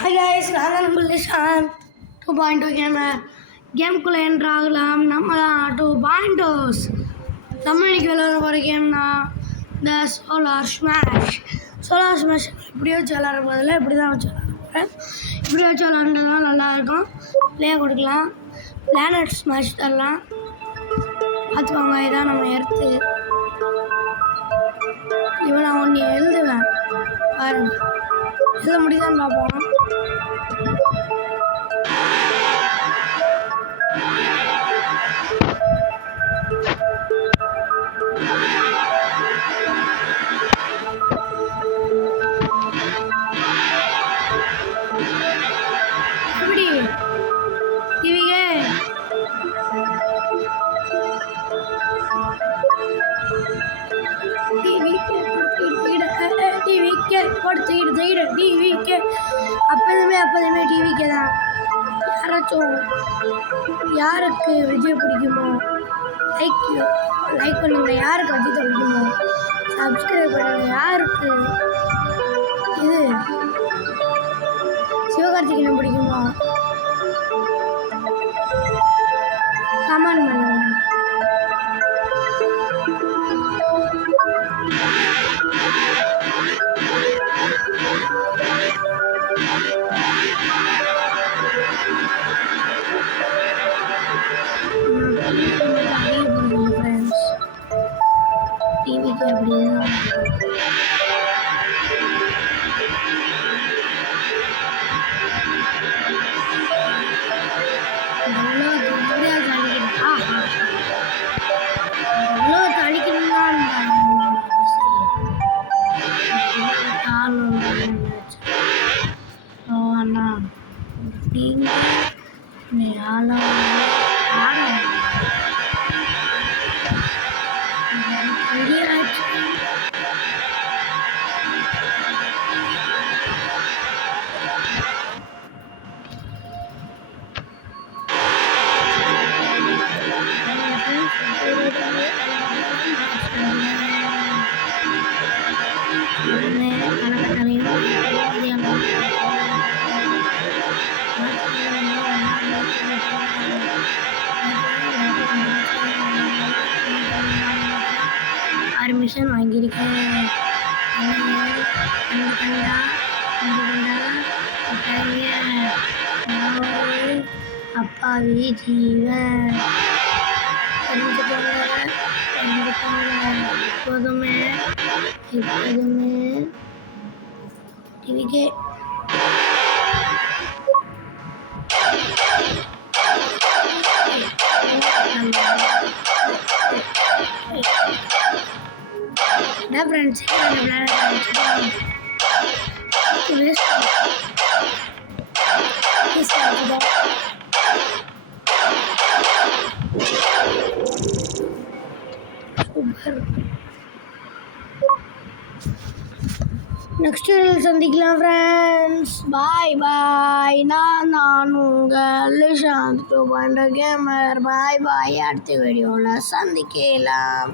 Hi guys, நான் தான் நம்ம லிஷான் 2.2 கேமுக்குள்ளே என்றாகலாம். நம்ம தான் 2.2s தமிழுக்கு விளையாட போகிற கேம்னா இந்த சோலார் ஸ்மாஷ் இப்படி வச்சு விளாட்ற போதில் இப்படி தான் வச்சு விளாட போகிறேன். இப்படி வச்சு விளாண்டுனா நல்லாயிருக்கும். ப்ளே கொடுக்கலாம், பிளானட் ஸ்மாஷ் தரலாம். பார்த்துக்கோங்க, இதான் நம்ம எடுத்து இவன் நான் ஒன்று எழுதுவேன் பாருங்க, எழுத முடியுதான்னு பார்ப்போம். எப்படி டிவிக்கு அப்போதுமே டிவிக்கு தான். யாராச்சும் யாருக்கு விஜய் பிடிக்குமோ லைக் பண்ணுங்க, யாருக்கு அஜித்தை பிடிக்குமோ சப்ஸ்கிரைப் பண்ணுங்க, யாருக்கு இது சிவகார்த்திகேயன் பிடிக்குமோ கமெண்ட் பண்ணுங்க. டிவிக்கு அப்படியே பர்மிஷன் வாங்கியிருக்கேன். அப்பாவி ஜீவன் எப்போதுமே டிவிக்கே ஃப்ரெண்ட்ஸ் சூப்பர். நெக்ஸ்ட் வீடியோவில் சந்திக்கலாம் ஃப்ரெண்ட்ஸ். பாய். நான் உங்கள் லிஷான் 2.2 கேமர். பாய். அடுத்த வீடியோவில் சந்திக்கலாம்.